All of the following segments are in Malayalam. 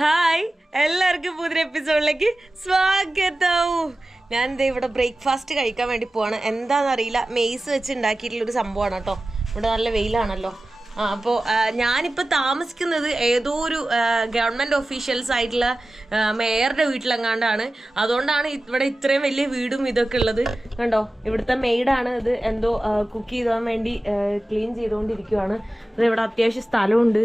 ഹായ് എല്ലാവർക്കും പുതിയ എപ്പിസോഡിലേക്ക് സ്വാഗതം. ഞാൻ എന്താ ഇവിടെ ബ്രേക്ക്ഫാസ്റ്റ് കഴിക്കാൻ വേണ്ടി പോവാണ്. എന്താണെന്നറിയില്ല മെയ്സ് വെച്ച് ഉണ്ടാക്കിയിട്ടുള്ളൊരു സംഭവമാണ് കേട്ടോ. ഇവിടെ നല്ല വെയിലാണല്ലോ. അപ്പോൾ ഞാനിപ്പോൾ താമസിക്കുന്നത് ഏതോ ഒരു ഗവൺമെന്റ് ഒഫീഷ്യൽസ് ആയിട്ടുള്ള മേയറുടെ വീട്ടിലെങ്ങാണ്ടാണ്. അതുകൊണ്ടാണ് ഇവിടെ ഇത്രയും വലിയ വീടും ഇതൊക്കെ ഉള്ളത്. കണ്ടോ? ഇവിടുത്തെ മെയ്ഡാണ് ഇത് എന്തോ കുക്ക് ചെയ്താൻ വേണ്ടി ക്ലീൻ ചെയ്തുകൊണ്ടിരിക്കുവാണ്. അത് ഇവിടെ അത്യാവശ്യം സ്ഥലമുണ്ട്.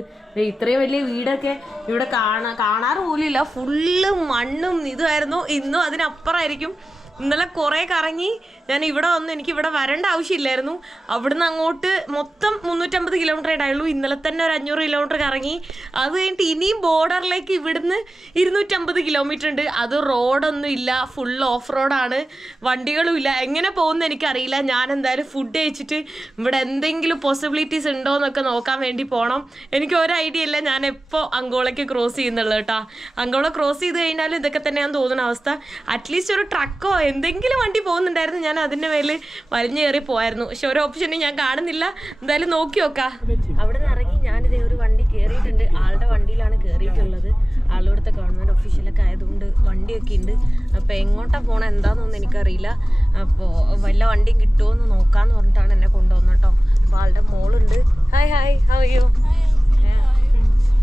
ഇത്രയും വലിയ വീടൊക്കെ ഇവിടെ കാണാ കാണാറ് പോലും ഇല്ല ഫുള്ള് മണ്ണും ഇതുമായിരുന്നു. ഇന്നും അതിനപ്പുറമായിരിക്കും. ഇന്നലെ കുറേ കറങ്ങി. ഞാൻ ഇവിടെ വന്നു. എനിക്ക് ഇവിടെ വരേണ്ട ആവശ്യമില്ലായിരുന്നു. അവിടുന്ന് അങ്ങോട്ട് മൊത്തം മുന്നൂറ്റമ്പത് കിലോമീറ്റർ ആയിട്ടുള്ളൂ ഇന്നലെ തന്നെ ഒരു അഞ്ഞൂറ് കിലോമീറ്റർ കറങ്ങി. അത് കഴിഞ്ഞിട്ട് ഇനിയും ബോർഡറിലേക്ക് ഇവിടുന്ന് ഇരുന്നൂറ്റമ്പത് കിലോമീറ്റർ ഉണ്ട്. അത് റോഡൊന്നും ഇല്ല. ഫുൾ ഓഫ് റോഡാണ് വണ്ടികളും ഇല്ല. എങ്ങനെ പോകുമെന്ന് എനിക്കറിയില്ല. ഞാൻ എന്തായാലും ഫുഡ് കഴിച്ചിട്ട് ഇവിടെ എന്തെങ്കിലും പോസിബിലിറ്റീസ് ഉണ്ടോ എന്നൊക്കെ നോക്കാൻ വേണ്ടി പോകണം എനിക്ക് ഒരു ഐഡിയ ഇല്ല. ഞാൻ എപ്പോൾ അങ്കോളയ്ക്ക് ക്രോസ് ചെയ്യുന്നുള്ളൂ കേട്ടോ അങ്കോള ക്രോസ് ചെയ്ത് കഴിഞ്ഞാലും ഇതൊക്കെ തന്നെയാണ് തോന്നുന്ന അവസ്ഥ. അറ്റ്ലീസ്റ്റ് ഒരു ട്രക്കോ എന്തെങ്കിലും വണ്ടി പോകുന്നുണ്ടായിരുന്നു. ഞാൻ അതിന്റെ മേൽ വലിഞ്ഞു കയറി പോയായിരുന്നു പക്ഷെ ഒരു ഓപ്ഷനും ഞാൻ കാണുന്നില്ല. എന്തായാലും നോക്കി നോക്കാം. അവിടെ നിന്ന് ഇറങ്ങി ഞാനിതേ ഒരു വണ്ടി കയറിയിട്ടുണ്ട് ആളുടെ വണ്ടിയിലാണ് കയറിയിട്ടുള്ളത് ആളിവിടുത്തെ ഗവൺമെന്റ് ഒഫീഷ്യലൊക്കെ ആയതുകൊണ്ട് വണ്ടിയൊക്കെ ഉണ്ട്. അപ്പോൾ എങ്ങോട്ടാ പോകണം എന്താണെന്നൊന്നും എനിക്കറിയില്ല. അപ്പോൾ വല്ല വണ്ടിയും കിട്ടുമോ എന്ന് നോക്കാമെന്ന് പറഞ്ഞിട്ടാണ് എന്നെ കൊണ്ടുവന്നത് കേട്ടോ. അപ്പോൾ ആളുടെ മോളുണ്ട്. Hi hi how you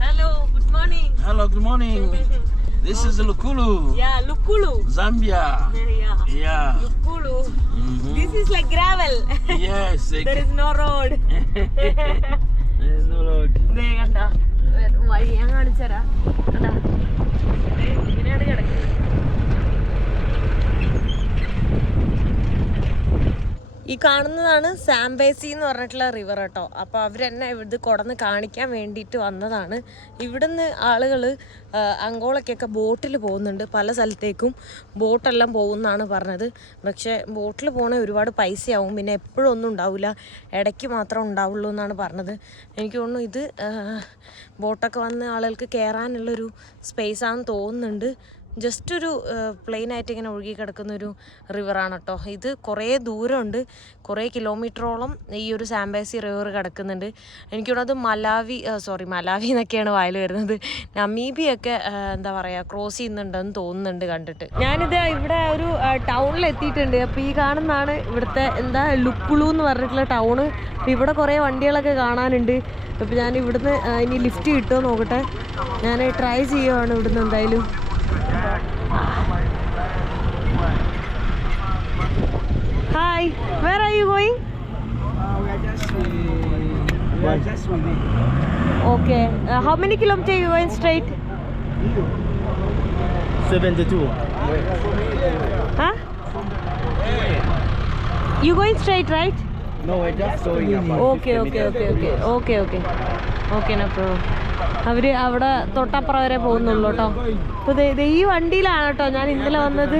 hello good morning hello good morning. This is Lukulu, yeah Lukulu Zambia. Yeah Yeah. Lukulu Mhm. This is like gravel Yes. they there ca- is no road There's no road. ദേ കണ്ട വഴി ഞാൻ കാണിച്ചുതരാം കണ്ടാ ദേ ഇങ്ങനെയാണ് കിടക്കുന്നത് ഈ കാണുന്നതാണ് സാംബേസി എന്ന് പറഞ്ഞിട്ടുള്ള റിവർ കേട്ടോ. അപ്പോൾ അവരെന്നെ ഇത് കൊടന്ന് കാണിക്കാൻ വേണ്ടിയിട്ട് വന്നതാണ്. ഇവിടുന്ന് ആളുകൾ അങ്കോളക്കൊക്കെ ബോട്ടിൽ പോകുന്നുണ്ട്. പല സ്ഥലത്തേക്കും ബോട്ടെല്ലാം പോകുമെന്നാണ് പറഞ്ഞത്. പക്ഷേ ബോട്ടിൽ പോകണേ ഒരുപാട് പൈസയാവും. പിന്നെ എപ്പോഴും ഒന്നും ഉണ്ടാവില്ല ഇടയ്ക്ക് മാത്രം ഉണ്ടാവുള്ളൂ എന്നാണ് പറഞ്ഞത്. എനിക്ക് തോന്നുന്നു ഇത് ബോട്ടൊക്കെ വന്ന് ആളുകൾക്ക് കയറാനുള്ളൊരു സ്പേസാണെന്ന് തോന്നുന്നുണ്ട്. ജസ്റ്റ് ഒരു പ്ലെയിൻ ആയിട്ട് ഇങ്ങനെ ഒഴുകി കിടക്കുന്ന ഒരു റിവറാണ് കേട്ടോ ഇത് കുറേ ദൂരമുണ്ട്. കുറേ കിലോമീറ്ററോളം ഈ ഒരു സാംബാസി റിവർ കിടക്കുന്നുണ്ട്. എനിക്ക് അത് മലാവി സോറി മലാവി എന്നൊക്കെയാണ് വായിൽ വരുന്നത്. നമീബിയൊക്കെ എന്താ പറയുക ക്രോസ് ചെയ്യുന്നുണ്ടെന്ന് തോന്നുന്നുണ്ട് കണ്ടിട്ട്. ഞാനിത് ഇവിടെ ഒരു ടൗണിൽ എത്തിയിട്ടുണ്ട് അപ്പോൾ ഈ കാണുന്നതാണ് ഇവിടുത്തെ എന്താ ലുക്കുളു എന്ന് പറഞ്ഞിട്ടുള്ള ടൗണ്. അപ്പോൾ ഇവിടെ കുറേ വണ്ടികളൊക്കെ കാണാനുണ്ട്. അപ്പോൾ ഞാൻ ഇവിടുന്ന് ഇനി ലിഫ്റ്റ് കിട്ടുമോ നോക്കട്ടെ. ഞാൻ ട്രൈ ചെയ്യുവാണ് ഇവിടുന്ന് എന്തായാലും. Hi, where are you going? Uh, we are just, uh, we are just one. Okay. Uh, how many kilometers you going straight? 72. Huh? You going straight, right? No, I just going. Okay, okay, okay, okay, okay, okay, okay. Okay, no problem. അവർ അവിടെ തൊട്ടപ്പുറം വരെ പോകുന്നുള്ളു കേട്ടോ. അപ്പൊ ഈ വണ്ടിയിലാണ് കേട്ടോ ഞാൻ ഇന്നലെ വന്നത്.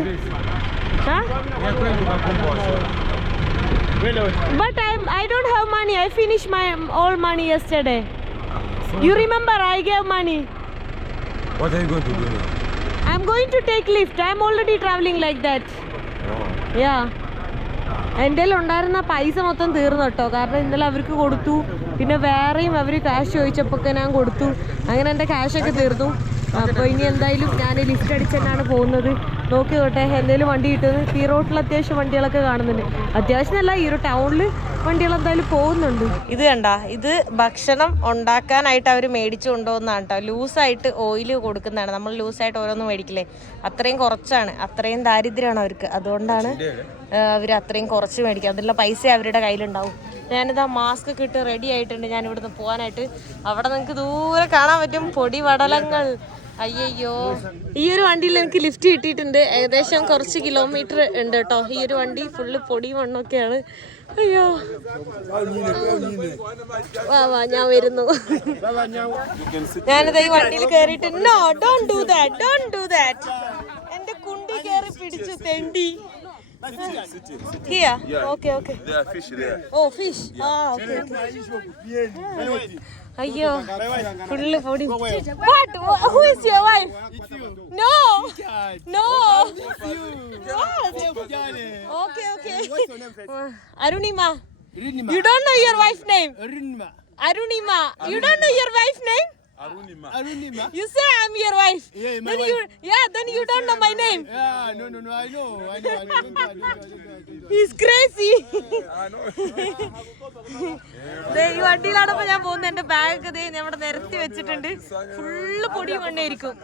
But I don't have money I finish my all money yesterday you remember I gave money I'm going to take lift I'm already travelling like that yeah എന്റെ ഉണ്ടായിരുന്ന പൈസ മൊത്തം തീർന്നു കേട്ടോ. കാരണം ഇന്നലെ അവർക്ക് കൊടുത്തു. പിന്നെ വേറെയും അവർ ക്യാഷ് ചോദിച്ചപ്പോൾ ഞാൻ കൊടുത്തു. അങ്ങനെ എന്റെ ക്യാഷൊക്കെ തീർന്നു. അപ്പോൾ ഇനി എന്തായാലും ഞാൻ ലിഫ്റ്റ് അടിച്ച് തന്നെയാണ് പോകുന്നത്. നോക്കി നോട്ടെ എന്തെങ്കിലും വണ്ടി കിട്ടുന്നത് ഈ റോട്ടിൽ അത്യാവശ്യം വണ്ടികളൊക്കെ കാണുന്നുണ്ട്. അത്യാവശ്യം അല്ല ഈ ഒരു ടൗണിൽ വണ്ടികൾ എന്തായാലും പോകുന്നുണ്ട്. ഇത് കണ്ട ഇത് ഭക്ഷണം ഉണ്ടാക്കാനായിട്ട് അവർ മേടിച്ചു കൊണ്ടുപോകുന്നതാണ് കേട്ടോ ലൂസായിട്ട് ഓയിൽ കൊടുക്കുന്നതാണ്. നമ്മൾ ലൂസായിട്ട് ഓരോന്നും മേടിക്കില്ലേ? അത്രയും കുറച്ചാണ്. അത്രയും ദാരിദ്ര്യമാണ് അവർക്ക്. അതുകൊണ്ടാണ് അവർ അത്രയും കുറച്ച് മേടിക്കുക. അതിനുള്ള പൈസ അവരുടെ കയ്യിലുണ്ടാവും. ഞാനിതാ മാസ്ക് ഒക്കെ ഇട്ട് റെഡി ആയിട്ടുണ്ട്. ഞാൻ ഇവിടുന്ന് പോകാനായിട്ട്. അവിടെ നിങ്ങൾക്ക് ദൂരെ കാണാൻ പറ്റും. പൊടി അയ്യയ്യോ. ഈ ഒരു വണ്ടിയിൽ എനിക്ക് ലിഫ്റ്റ് കിട്ടിയിട്ടുണ്ട്. ഏകദേശം കുറച്ച് കിലോമീറ്റർ ഉണ്ട് കേട്ടോ ഈ ഒരു വണ്ടി ഫുള്ള് പൊടി മണ്ണൊക്കെയാണ്. അയ്യോ. വാ വാ ഞാൻ വരുന്നു. ഞാനത് ഈ വണ്ടിയിൽ കയറിയിട്ട് no don't that don't that എന്റെ കുണ്ടി കയറി പിടിച്ചു തെണ്ടി. Here? Yeah. Okay, okay. There are fish there. Oh, fish. Yeah. Ah, okay. okay. Anyway. Ayo, full. What? Who is your wife? No. No. What? Okay, okay. Arunima. You don't know your wife's name? Arunima. Arunima. You don't know your wife's name? Arunima. Arunima. You say I'm your wife. Yeah, my then wife. you yeah, then you don't know my name. Yeah, no, no, no. I know. I know. I know. Don't go, don't go, don't go, don't go. He's crazy. I know. ഈ വണ്ടിയിലാണ് ഇപ്പൊ ഞാൻ പോകുന്നത് എന്റെ ബാഗ് ദേ നമ്മുടെ നിരത്തി വെച്ചിട്ടുണ്ട് ഫുള്ള് പൊടി മണ്ണായിരിക്കും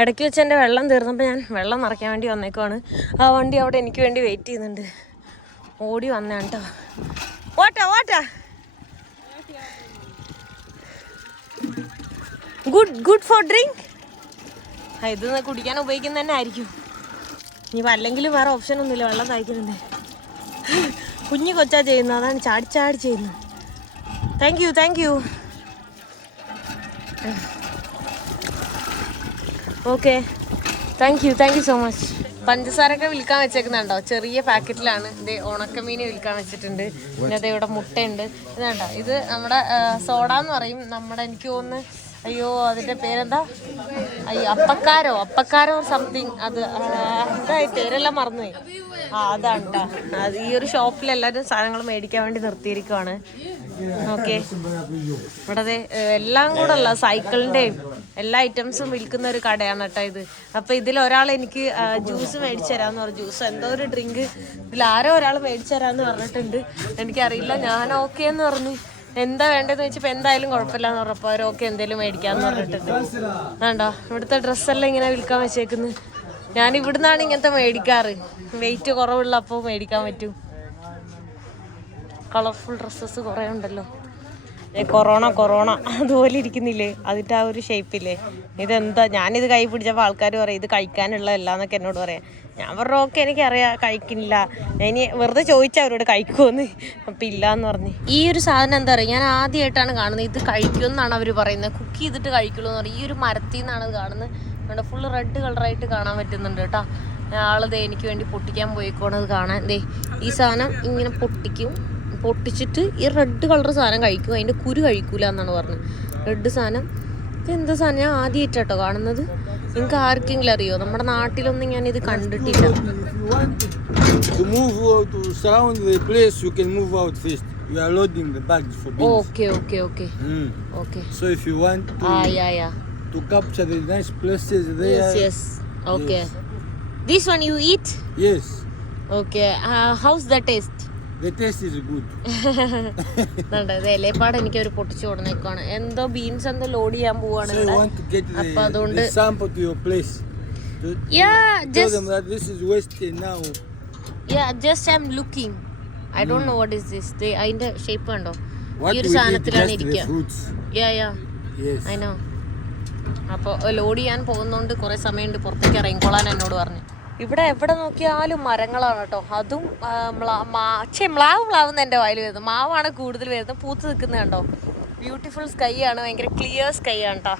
ഇടയ്ക്ക് വെച്ച് എന്റെ വെള്ളം തീർന്നപ്പോൾ ഞാൻ വെള്ളം നിറയ്ക്കാൻ വേണ്ടി വന്നേക്കുവാണ്. ആ വണ്ടി അവിടെ എനിക്ക് വേണ്ടി വെയിറ്റ് ചെയ്യുന്നുണ്ട്. ഓടി വന്നതാണ് കേട്ടോ ഓട്ട ഓട്ട. ഗുഡ് ഗുഡ് ഫോർ ഡ്രിങ്ക് ഇത് കുടിക്കാൻ ഉപയോഗിക്കുന്ന തന്നെ ആയിരിക്കും. ഇനിയിപ്പോൾ അല്ലെങ്കിലും വേറെ ഓപ്ഷൻ ഒന്നുമില്ല വെള്ളം കഴിക്കുന്നുണ്ട് കുഞ്ഞു കൊച്ചാ ചെയ്യുന്നത് അതാണ് ചാടി ചാടി ചെയ്യുന്നത്. Thank you thank you okay thank you thank you so much പഞ്ചസാരൊക്കെ വിൽക്കാൻ വെച്ചേക്കുന്നുണ്ടോ? ചെറിയ പാക്കറ്റിലാണ്. ഇത് ഉണക്കമീൻ വിൽക്കാൻ വെച്ചിട്ടുണ്ട്. പിന്നെ അതേ ഇവിടെ മുട്ടയുണ്ട്. ഇതാണ്ടോ ഇത് നമ്മുടെ സോഡ എന്ന് പറയും. നമ്മുടെ എനിക്ക് തോന്നുന്നു അയ്യോ അതിന്റെ പേരെന്താ? അയ്യോ അപ്പക്കാരോ? അപ്പക്കാരോ സംതിങ് അത് എന്താ പേരെല്ലാം മറന്നുപോയി. ആ അതാണ്. അത് ഈ ഒരു ഷോപ്പിൽ എല്ലാവരും സാധനങ്ങൾ മേടിക്കാൻ വേണ്ടി നിർത്തിയിരിക്കുവാണ്. ഓക്കെ. ഇവിടെ എല്ലാം കൂടെ ഉള്ള സൈക്കിളിന്റെയും എല്ലാ ഐറ്റംസും വിൽക്കുന്ന ഒരു കടയാണ് കേട്ടോ ഇത്. അപ്പൊ ഇതിൽ ഒരാൾ എനിക്ക് ജ്യൂസ് മേടിച്ചു തരാന്ന് പറഞ്ഞു. ജ്യൂസ് എന്തോ ഒരു ഡ്രിങ്ക് ഇതിൽ ആരോ ഒരാൾ മേടിച്ചു തരാന്ന് പറഞ്ഞിട്ടുണ്ട്. എനിക്കറിയില്ല. ഞാൻ ഓക്കെ എന്ന് പറഞ്ഞു. എന്താ വേണ്ടതെന്ന് വെച്ചപ്പോ എന്തായാലും കുഴപ്പമില്ല എന്ന് പറഞ്ഞപ്പോ അവർ ഓക്കെ എന്തെങ്കിലും മേടിക്കാന്ന് പറഞ്ഞിട്ടുണ്ട്. വേണ്ടോ ഇവിടുത്തെ ഡ്രസ്സെല്ലാം ഇങ്ങനെ വിൽക്കാൻ വെച്ചേക്കുന്നു. ഞാൻ ഇവിടുന്നാണ് ഇങ്ങനത്തെ മേടിക്കാറ്. വെയിറ്റ് കുറവുള്ള അപ്പോൾ മേടിക്കാൻ പറ്റും. കളർഫുൾ ഡ്രസ്സസ് കുറേ ഉണ്ടല്ലോ. Corona corona. അതുപോലെ ഇരിക്കുന്നില്ലേ? അതിന്റെ ആ ഒരു ഷേപ്പില്ലേ ഇതെന്താ? ഞാനിത് കൈ പിടിച്ചപ്പോൾ ആൾക്കാർ പറയും ഇത് കഴിക്കാനുള്ളതല്ല എന്നൊക്കെ എന്നോട് പറയാം. ഞാൻ പറഞ്ഞു ഓക്കെ എനിക്കറിയാം കഴിക്കില്ല ഇനി വെറുതെ ചോദിച്ചാൽ അവരോട് കഴിക്കുമെന്ന് അപ്പം എന്ന് പറഞ്ഞു. ഈ ഒരു സാധനം എന്താ പറയുക ഞാൻ ആദ്യമായിട്ടാണ് കാണുന്നത്. ഇത് കഴിക്കുമെന്നാണ് അവർ പറയുന്നത്. കുക്ക് ചെയ്തിട്ട് കഴിക്കുള്ളൂ എന്ന് പറയും ഈ ഒരു മരത്തിൽ നിന്നാണ് ഇത് കാണുന്നത്. ഇവിടെ ഫുള്ള് റെഡ് കളറായിട്ട് കാണാൻ പറ്റുന്നുണ്ട് കേട്ടോ. ആളത് എനിക്ക് വേണ്ടി പൊട്ടിക്കാൻ പോയിക്കോണത് കാണാൻ. ദേ ഈ സാധനം ഇങ്ങനെ പൊട്ടിക്കും. പൊട്ടിച്ചിട്ട് ഈ റെഡ് കളർ സാധനം കഴിക്കും. അതിന്റെ കുരു കഴിക്കൂല എന്നാണ് പറഞ്ഞത്. റെഡ് സാധനം. ഇത് എന്താ സാധനം? ഞാൻ ആദ്യമായിട്ടാട്ടോ കാണുന്നത്. നിങ്ങൾക്ക് ആർക്കെങ്കിലും അറിയോ നമ്മുടെ നാട്ടിലൊന്നും ഞാൻ ഇത് കണ്ടിട്ടില്ല To move uh, to surround the place, you can move out first. We are loading the bags for beans. Okay okay okay Mm. Okay So if you want to, ah yeah yeah to capture the nice places there, yes yes okay this one you eat yes, okay how's the taste The taste is good. ഇലപ്പാട് എനിക്ക് ഒരു പൊട്ടിച്ചു കൊടുന്നേക്കാണ് എന്തോ ബീൻസ് എന്തോ ലോഡ് ചെയ്യാൻ പോവാണ് So you ഇവിടെ. want to get the, അപ്പൊ അതുകൊണ്ട് the sample to your place. To yeah tell just them that this is wasted now. Yeah just I'm looking I don't know what is this അതിന്റെ ഷേപ്പ് കണ്ടോ? What ഈ we ഒരു സാധനത്തിലാണ് just the ഇരിക്കുക. fruits. Yeah yeah Yes. I know അപ്പോൾ ലോഡ് ചെയ്യാൻ പോകുന്നോണ്ട് കൊറേ സമയമുണ്ട്. പുറത്തേക്ക് ഇറങ്ങിക്കോളാൻ എന്നോട് പറഞ്ഞു. ഇവിടെ എവിടെ നോക്കിയാലും മരങ്ങളാണ് കേട്ടോ. അതും മാച്ചേ മ്ലാവ് മ്ലാവ് എന്ന് എന്റെ വായിൽ വരുന്നത് മാവാണ് കൂടുതൽ വരുന്നത്. പൂത്ത് നിൽക്കുന്നത് കണ്ടോ? ബ്യൂട്ടിഫുൾ സ്കൈ ആണ്. ഭയങ്കര ക്ലിയർ സ്കൈ ആണ് കേട്ടോ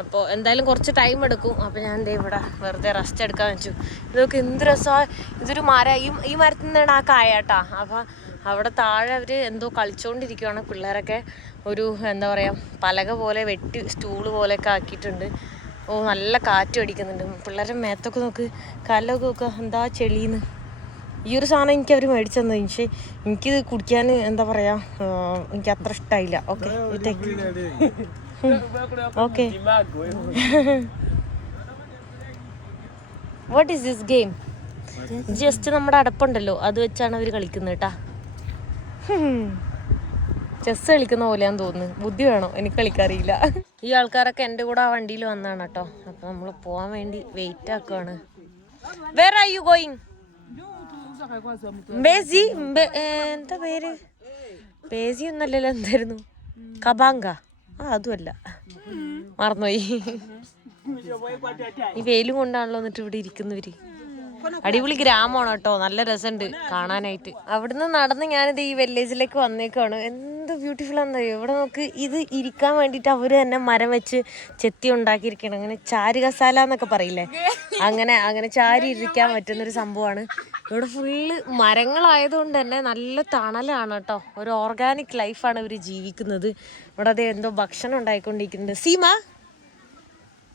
അപ്പോൾ എന്തായാലും കുറച്ച് ടൈം എടുക്കും. അപ്പോൾ ഞാൻ ദേ ഇവിടെ വെറുതെ റെസ്റ്റ് എടുക്കാൻ വെച്ചു. ഇതൊക്കെ എന്ത് രസമാണ് ഇതൊരു മര ഈ ഈ മരത്തിൽ നിന്നാണ് ആ കായ കേട്ടോ അപ്പോൾ അവിടെ താഴെ അവർ എന്തോ കളിച്ചുകൊണ്ടിരിക്കുവാണ് പിള്ളേരൊക്കെ. ഒരു എന്താ പറയുക പലക പോലെ വെട്ടി സ്റ്റൂൾ പോലെയൊക്കെ ആക്കിയിട്ടുണ്ട്. ഓ നല്ല കാറ്റ് അടിക്കുന്നുണ്ട്. പിള്ളേരെ മേത്തൊക്കെ നോക്ക് കാലൊക്കെ നോക്കുക എന്താ ചെളിന്ന്. ഈ ഒരു സാധനം എനിക്ക് അവർ മേടിച്ചു തന്നത് പക്ഷേ എനിക്കിത് കുടിക്കാൻ എന്താ പറയാ എനിക്ക് അത്ര ഇഷ്ടമായില്ല okay okay. What is this game just നമ്മുടെ അടപ്പുണ്ടല്ലോ. അത് വെച്ചാണ് അവർ കളിക്കുന്നത് കേട്ടാ ചെസ് കളിക്കുന്ന പോലെയാന്ന് തോന്നുന്നു. ബുദ്ധി വേണോ? എനിക്ക് കളിക്കാറിയില്ല. ഈ ആൾക്കാരൊക്കെ എന്റെ കൂടെ ആ വണ്ടിയിൽ വന്നാണ് കേട്ടോ. അപ്പൊ നമ്മൾ പോകാൻ വേണ്ടി വെയിറ്റ് ആക്കുവാണ്. വേർ ആർ യു ഗോയിങ് എന്താ പേര്? ബേസി ഒന്നല്ലല്ലോ എന്തായിരുന്നു? കബാങ്ക. ആ അതുമല്ല. മറന്നുപോയി. ഈ വെയിലും കൊണ്ടാണല്ലോ എന്നിട്ട് ഇവിടെ ഇരിക്കുന്നവര്. അടിപൊളി ഗ്രാമമാണ് കേട്ടോ. നല്ല രസമുണ്ട് കാണാനായിട്ട്. അവിടുന്ന് നടന്ന് ഞാനിത് ഈ വില്ലേജിലേക്ക് വന്നേക്കാണ്. എന്ത് ബ്യൂട്ടിഫുൾ ആണെന്നറിയോ ഇവിടെ നോക്ക് ഇത് ഇരിക്കാൻ വേണ്ടിയിട്ട് അവർ തന്നെ മരം വെച്ച് ചെത്തി ഉണ്ടാക്കിയിരിക്കണം അങ്ങനെ ചാരി കസാല എന്നൊക്കെ പറയില്ലേ? അങ്ങനെ അങ്ങനെ ചാരി ഇരിക്കാൻ പറ്റുന്നൊരു സംഭവമാണ്. ഇവിടെ ഫുള്ള് മരങ്ങളായതുകൊണ്ട് തന്നെ നല്ല തണലാണ് കേട്ടോ. ഒരു ഓർഗാനിക് ലൈഫാണ് ഇവർ ജീവിക്കുന്നത്. ഇവിടെ അതേ എന്തോ ഭക്ഷണം ഉണ്ടായിക്കൊണ്ടിരിക്കുന്നുണ്ട്. സീമ?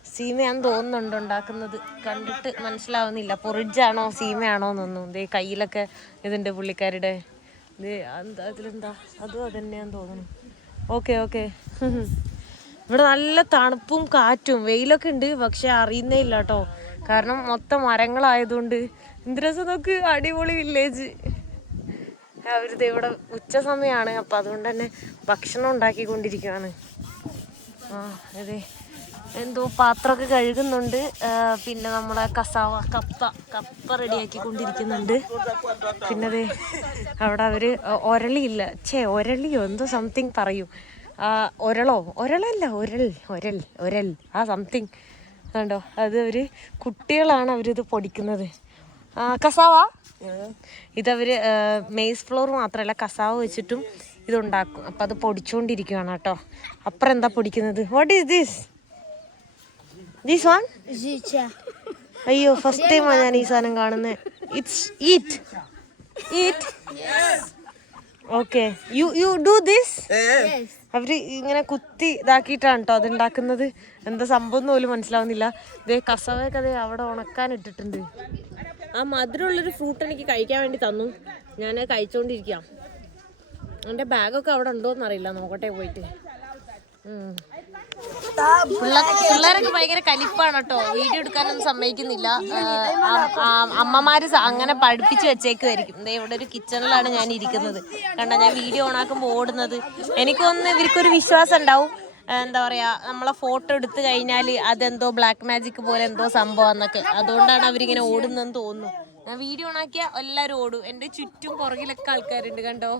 സീമയാന്ന് തോന്നുന്നുണ്ട് ഉണ്ടാക്കുന്നത്. കണ്ടിട്ട് മനസ്സിലാവുന്നില്ല. പൊറിജാണോ സീമയാണോ എന്നൊന്നും ഇതേ കയ്യിലൊക്കെ ഇതുണ്ട് പുള്ളിക്കാരുടെ. ഇത് എന്താ അതിലെന്താ അതും അതന്നെയാന്ന് തോന്നുന്നു. Okay okay. ഇവിടെ നല്ല തണുപ്പും കാറ്റും. വെയിലൊക്കെ ഉണ്ട് പക്ഷെ അറിയുന്നേ ഇല്ല കേട്ടോ. കാരണം മൊത്തം മരങ്ങളായതുകൊണ്ട്. എന്ത് രസം നോക്ക് അടിപൊളി വില്ലേജ്. അവരിത് ഇവിടെ ഉച്ച സമയമാണ് അപ്പം അതുകൊണ്ട് തന്നെ ഭക്ഷണം ഉണ്ടാക്കിക്കൊണ്ടിരിക്കുകയാണ് ആ അതെ. എന്തോ പാത്രമൊക്കെ കഴുകുന്നുണ്ട്. പിന്നെ നമ്മളെ കസാവ കപ്പ കപ്പ റെഡിയാക്കി കൊണ്ടിരിക്കുന്നുണ്ട് പിന്നെ അതെ അവിടെ അവർ ഒരളിയില്ല. ഛേ ഒരളിയോ? എന്തോ സംതിങ് പറയും. ഒരളോ? ഒരളല്ല ഒരൽ ഒരൽ ഒരൽ. ആ സംതിങ് കണ്ടോ? അത് ഒരു കുട്ടികളാണ് അവരിത് പൊടിക്കുന്നത്. കസാവ? ഇതവര് മെയ്സ് ഫ്ലോർ മാത്രമല്ല കസാവ് വെച്ചിട്ടും ഇതുണ്ടാക്കും. അപ്പം അത് പൊടിച്ചുകൊണ്ടിരിക്കുകയാണ് കേട്ടോ. അപ്പുറം എന്താ പൊടിക്കുന്നത്? What is this this one അയ്യോ ഫസ്റ്റ് ടൈമാണ് ഞാൻ ഈ സാധനം കാണുന്നത് it's eat eat okay you you do this അവർ ഇങ്ങനെ കുത്തി ഇതാക്കിയിട്ടാണ് കേട്ടോ അതുണ്ടാക്കുന്നത്. എന്താ സംഭവം എന്ന് പോലും മനസ്സിലാവുന്നില്ല. ഇതേ കസവയൊക്കെ അതെ അവിടെ ഉണക്കാൻ ഇട്ടിട്ടുണ്ട്. ആ മധുരമുള്ളൊരു ഫ്രൂട്ട് എനിക്ക് കഴിക്കാൻ വേണ്ടി തന്നു. ഞാൻ കഴിച്ചോണ്ടിരിക്കാം എന്റെ ബാഗൊക്കെ അവിടെ ഉണ്ടോ അറിയില്ല നോക്കട്ടെ പോയിട്ട്. പിള്ളേരൊക്കെ ഭയങ്കര കലിപ്പാണ് കേട്ടോ. വീഡിയോ എടുക്കാനൊന്നും സമ്മതിക്കുന്നില്ല. അമ്മമാര് അങ്ങനെ പഠിപ്പിച്ച് വെച്ചേക്കുമായിരിക്കും ദേ ഇവിടെ ഒരു കിച്ചണിലാണ് ഞാൻ ഇരിക്കുന്നത്. കണ്ടോ ഞാൻ വീഡിയോ ഓണാക്കുമ്പോൾ ഓടുന്നത്. എനിക്കൊന്ന് ഇവർക്കൊരു വിശ്വാസം ഉണ്ടാവും. എന്താ പറയാ നമ്മളെ ഫോട്ടോ എടുത്തു കഴിഞ്ഞാൽ അതെന്തോ ബ്ലാക്ക് മാജിക് പോലെ എന്തോ സംഭവം എന്നൊക്കെ അതുകൊണ്ടാണ് അവരിങ്ങനെ ഓടുന്നതെന്ന് തോന്നുന്നു. ഞാൻ വീഡിയോ ഓണാക്കിയാൽ എല്ലാവരും ഓടും. എന്റെ ചുറ്റും പുറകിലൊക്കെ ആൾക്കാരുണ്ട് കണ്ടോ.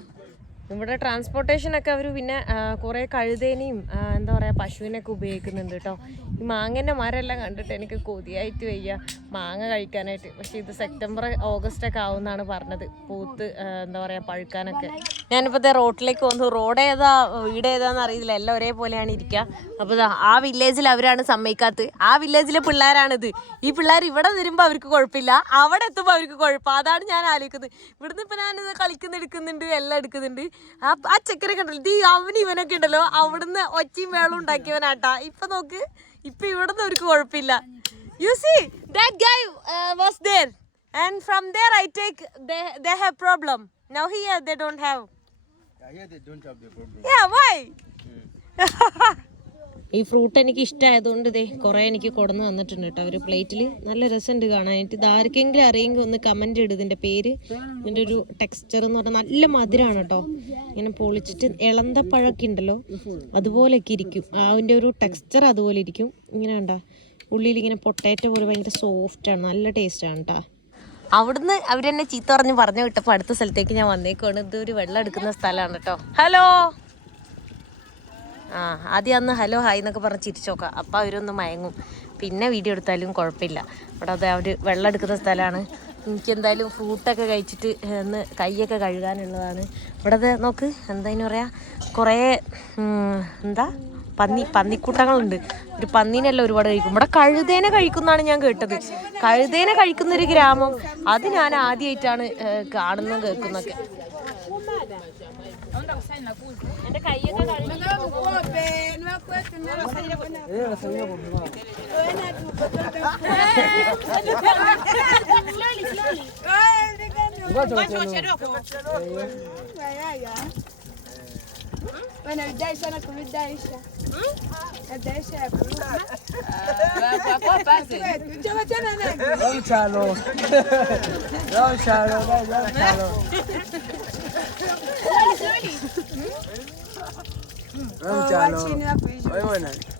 ഇവിടെ ട്രാൻസ്പോർട്ടേഷൻ ഒക്കെ അവർ പിന്നെ കുറേ കഴുതേനെയും എന്താ പറയുക പശുവിനൊക്കെ ഉപയോഗിക്കുന്നുണ്ട് കേട്ടോ. ഈ മാങ്ങേന്റെ മരമെല്ലാം കണ്ടിട്ട് എനിക്ക് കൊതിയായിട്ട് വയ്യ. മാങ്ങ കഴിക്കാനായിട്ട്. പക്ഷേ ഇത് സെപ്റ്റംബർ ഓഗസ്റ്റ് ഒക്കെ ആവുമെന്നാണ് പറഞ്ഞത്. പൂത്ത് എന്താ പറയാ പഴുക്കാനൊക്കെ. ഞാനിപ്പോൾ ഇതേ റോട്ടിലേക്ക് വന്നു. റോഡ് ഏതാ വീട് ഏതാന്ന് അറിയില്ല. എല്ലാം ഒരേപോലെയാണ് ഇരിക്കുക അപ്പോൾ ആ വില്ലേജിൽ അവരാണ് സമ്മതിക്കാത്തത്. ആ വില്ലേജിലെ പിള്ളേരാണിത്. ഈ പിള്ളേർ ഇവിടെ വരുമ്പോൾ അവർക്ക് കുഴപ്പമില്ല അവിടെ എത്തുമ്പോൾ അവർക്ക് കുഴപ്പം. അതാണ് ഞാൻ ആലോചിക്കുന്നത്. ഇവിടുന്ന് ഇപ്പം ഞാനിത് കളിക്കുന്ന എടുക്കുന്നുണ്ട് എല്ലാം എടുക്കുന്നുണ്ട്. ആ ചെക്കനെ കണ്ടല്ലോ? ദീ അവന് ഇവനൊക്കെ ഉണ്ടല്ലോ. അവിടുന്ന് ഒച്ചയും വേളും ഉണ്ടാക്കിയവനാട്ടാ. ഇപ്പൊ നോക്ക് ഇപ്പൊ ഇവിടുന്ന് അവർക്ക് കുഴപ്പമില്ല. You see that guy was there from there I take they they have problem. Now here they don't have. Yeah, why? they ഈ ഫ്രൂട്ട് എനിക്ക് ഇഷ്ടമായതുകൊണ്ട് ഇതേ കുറേ എനിക്ക് കൊടുന്ന് തന്നിട്ടുണ്ട് കേട്ടോ. ഒരു പ്ലേറ്റിൽ നല്ല രസമുണ്ട് കാണാനായിട്ട് ഇത് ആർക്കെങ്കിലും അറിയെങ്കിൽ ഒന്ന് കമന്റ് ഇടും ഇതിന്റെ പേര്. ഇതിന്റെ ഒരു ടെക്സ്ചർ എന്ന് പറഞ്ഞാൽ നല്ല മധുരമാണ് കേട്ടോ. ഇങ്ങനെ പൊളിച്ചിട്ട് ഇളന്തപ്പഴമൊക്കെ ഉണ്ടല്ലോ അതുപോലെയൊക്കെ ഇരിക്കും. അതിന്റെ ഒരു ടെക്സ്ചർ അതുപോലെ ഇരിക്കും. ഇങ്ങനെ കണ്ടോ ഉള്ളിൽ ഇങ്ങനെ പൊട്ടാറ്റോ പോലെ ഭയങ്കര ആണ്. നല്ല ടേസ്റ്റാണ് കേട്ടോ അവിടുന്ന് അവരെന്നെ ചീത്ത പറഞ്ഞ് പറഞ്ഞു വിട്ടപ്പോൾ അടുത്ത സ്ഥലത്തേക്ക് ഞാൻ വന്നേക്കുവാണ്. ഇതൊരു വെള്ളം എടുക്കുന്ന സ്ഥലമാണ് കേട്ടോ ഹലോ ആ ആദ്യം അന്ന് ഹലോ ഹായ് എന്നൊക്കെ പറഞ്ഞ് ചിരിച്ചു നോക്കാം അപ്പം അവരൊന്ന് മയങ്ങും. പിന്നെ വീഡിയോ എടുത്താലും കുഴപ്പമില്ല. ഇവിടെ അത് അവർ വെള്ളം എടുക്കുന്ന സ്ഥലമാണ്. എനിക്ക് എന്തായാലും ഫ്രൂട്ടൊക്കെ കഴിച്ചിട്ട് ഒന്ന് കൈയൊക്കെ കഴുകാനുള്ളതാണ്. ഇവിടെ നോക്ക് എന്താ പറയുക കുറേ എന്താ? പന്നി പന്നിക്കൂട്ടങ്ങളുണ്ട്. ഒരു പന്നീനെല്ലാം ഒരുപാട് കഴിക്കും. ഇവിടെ കഴുതേനെ കഴിക്കുന്നതാണ് ഞാൻ കേട്ടത്. കഴുതേനെ കഴിക്കുന്ന ഒരു ഗ്രാമം. അത് ഞാൻ ആദ്യമായിട്ടാണ് കാണുന്നതും കേൾക്കുന്നതൊക്കെ. എന്റെ കൈയൊക്കെ Wanamdai sana kumdaisha adaisha chawachana nani? Chalo chalo chalo.